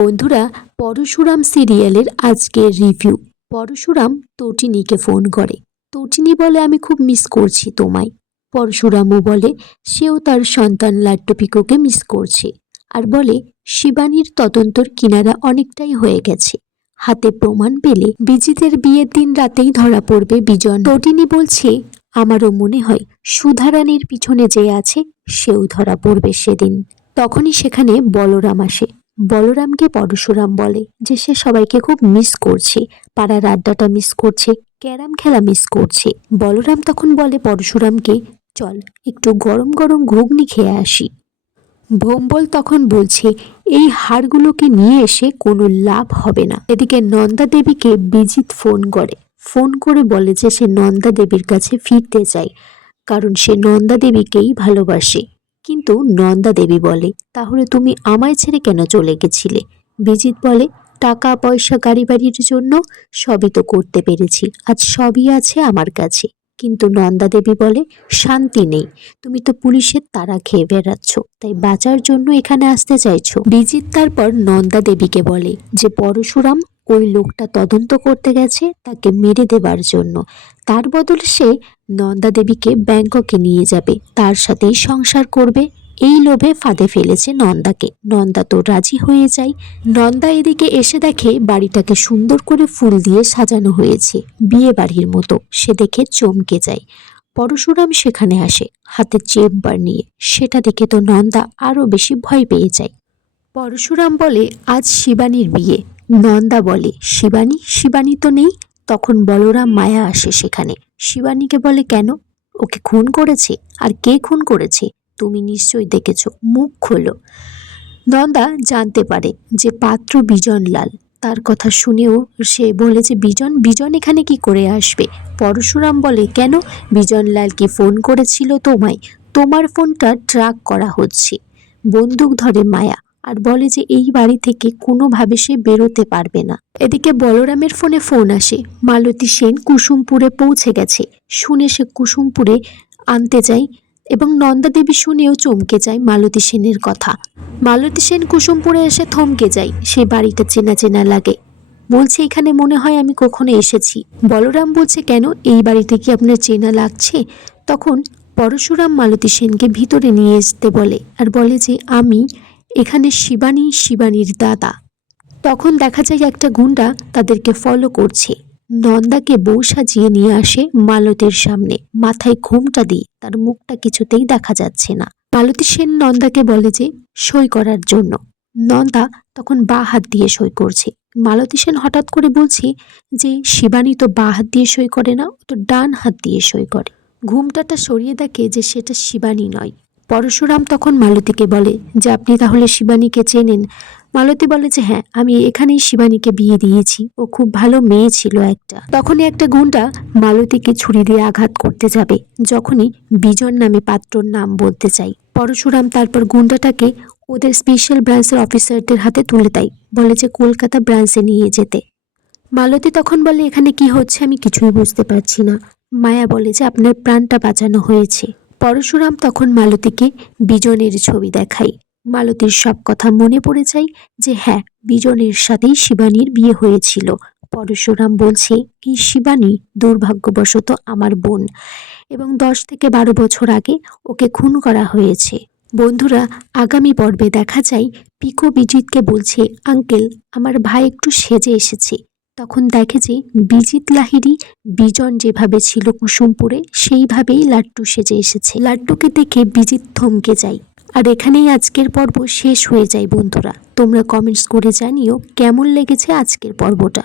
বন্ধুরা, পরশুরাম সিরিয়ালের আজকের রিভিউ। পরশুরাম তটিনীকে ফোন করে। তটিনী বলে, আমি খুব মিস করছি তোমায়। পরশুরামও বলে সেও তার সন্তান লাড্ডু পিকুকে মিস করছে, আর বলে শিবানীর তদন্তর কিনারা অনেকটাই হয়ে গেছে। হাতে প্রমাণ পেলে বিজিতের বিয়ের দিন রাতেই ধরা পড়বে বিজন। তটিনী বলছে, আমারও মনে হয় সুধারানীর পিছনে যে আছে সেও ধরা পড়বে সেদিন। তখনই সেখানে বলরাম আসে। বলরামকে পরশুরাম বলে যে সে সবাইকে খুব মিস করছে, পাড়ার আড্ডাটা মিস করছে, ক্যারাম খেলা মিস করছে। বলরাম তখন বলে পরশুরামকে, চল একটু গরম গরম ঘুগনি খেয়ে আসি। ভোম্বল তখন বলছে, এই হাড়গুলোকে নিয়ে এসে কোনো লাভ হবে না। এদিকে নন্দা দেবীকে বিজিত ফোন করে বলে যে সে নন্দা দেবীর কাছে ফিরতে চায়, কারণ সে নন্দা দেবীকেই ভালোবাসে। কিন্তু নন্দা দেবী বলে, তাহলে তুমি আমায় ছেড়ে কেন চলে গেছিলে? বিজিত বলে, টাকা পয়সা গাড়ি বাড়ির জন্য সবই তো করতে পেরেছি, আজ সবই আছে আমার কাছে। কিন্তু নন্দা দেবী বলে, শান্তি নেই, তুমি তো পুলিশের তাড়া খেয়ে বেড়াচ্ছ, তাই বাঁচার জন্য এখানে আসতে চাইছো। বিজিত তারপর নন্দা দেবীকে বলে যে পরশুরাম ওই লোকটা তদন্ত করতে গেছে তাকে মেরে দেবার জন্য, তার বদলে সে নন্দা দেবীকে ব্যাংককে নিয়ে যাবে, তার সাথেই সংসার করবে। এই লোভে ফাঁদে ফেলেছে নন্দাকে। নন্দা তো রাজি হয়ে যায়। নন্দা এদিকে এসে দেখে বাড়িটাকে সুন্দর করে ফুল দিয়ে সাজানো হয়েছে, বিয়ে বাড়ির মতো। সে দেখে চমকে যায়। পরশুরাম সেখানে আসে হাতে চেম্বার নিয়ে। সেটা দেখে তো নন্দা আরো বেশি ভয় পেয়ে যায়। পরশুরাম বলে, আজ শিবানীর বিয়ে। নন্দা বলে, শিবানী তো নেই। তখন বলরাম মায়া আসে সেখানে। শিবানীকে বলে, কেন? ওকে খুন করেছে? আর কে খুন করেছে? তুমি নিশ্চয়ই দেখেছ, মুখ খোলো। নন্দা জানতে পারে যে পাত্র বিজনলাল। তার কথা শুনেও সে বলে যে বিজন এখানে কি করে আসবে? পরশুরাম বলে, কেন? বিজনলাল কি ফোন করেছিল তোমায়? তোমার ফোনটা ট্র্যাক করা হচ্ছে। বন্দুক ধরে মায়া, আর বলে যে এই বাড়ি থেকে কোনোভাবে সে বেরোতে পারবে না। এদিকে বলরামের ফোন আসে। মালতী সেন কুসুমপুরে পৌঁছে গেছে। শুনে সে কুসুমপুরে আনতে যায়, এবং নন্দা দেবী শুনেও চমকে যায় মালতী সেনের কথা। মালতী সেন কুসুমপুরে এসে থমকে যায়। সে বাড়িটা চেনা চেনা লাগে। বলছে, এখানে মনে হয় আমি কখনো এসেছি। বলরাম বলছে, কেন, এই বাড়িতে কি আপনার চেনা লাগছে? তখন পরশুরাম মালতী সেনকে ভিতরে নিয়ে আসতে বলে, আর বলে যে আমি এখানে শিবানীর দাদা। তখন দেখা যায় একটা গুন্ডা তাদেরকে ফলো করছে। নন্দাকে বউ সাজিয়ে নিয়ে আসে মালতীর সামনে, মাথায় ঘোমটা দিয়ে, তার মুখটা কিছুতেই দেখা যাচ্ছে না। মালতী সেন নন্দাকে বলে যে সই করার জন্য। নন্দা তখন বাঁ হাত দিয়ে সই করছে। মালতী সেন হঠাৎ করে বলছে যে শিবানী তো বাঁ হাত দিয়ে সই করে না, ও তো ডান হাত দিয়ে সই করে। ঘোমটাটা সরিয়ে দেখে যে সেটা শিবানী নয়। পরশুরাম তখন মালতীকে বলে যে আপনি তাহলে শিবানীকে চেনেন? মালতী বলে যে হ্যাঁ, আমি এখানেই শিবানীকে বিয়ে দিয়েছি, ও খুব ভালো মেয়ে ছিল একটা। তখনই একটা গুন্ডা মালতীকে ছুরি দিয়ে আঘাত করতে যাবে, যখনই বিজন নামে পাত্রর নাম বলতে চাই। পরশুরাম তারপর গুন্ডাটাকে ওদের স্পেশাল ব্রাঞ্চের অফিসারদের হাতে তুলে দেয়, বলে যে কলকাতা ব্রাঞ্চে নিয়ে যেতে। মালতী তখন বলে, এখানে কি হচ্ছে আমি কিছুই বুঝতে পারছি না। মায়া বলে যে আপনার প্রাণটা বাঁচানো হয়েছে। পরশুরাম তখন মালতীকে বিজনের ছবি দেখায়। মালতীর সব কথা মনে পড়ে যায় যে হ্যাঁ, বিজনের সাথেই শিবানীর বিয়ে হয়েছিল। পরশুরাম বলছে, এই শিবানী দুর্ভাগ্যবশত আমার বোন, এবং 10 থেকে 12 বছর আগে ওকে খুন করা হয়েছে। বন্ধুরা, আগামী পর্বে দেখা যায় পিকো বিজিতকে বলছে, আঙ্কেল আমার ভাই একটু সেজে এসেছে। তখন দেখে যে বিজিত লাহিড়ী বিজন যেভাবে ছিল কুসুমপুরে সেইভাবেই লাড্ডু সেজে এসেছে। লাড্ডুকে দেখে বিজিত থমকে যায়। আর এখানেই আজকের পর্ব শেষ হয়ে যায়। বন্ধুরা, তোমরা কমেন্টস করে জানিও কেমন লেগেছে আজকের পর্বটা।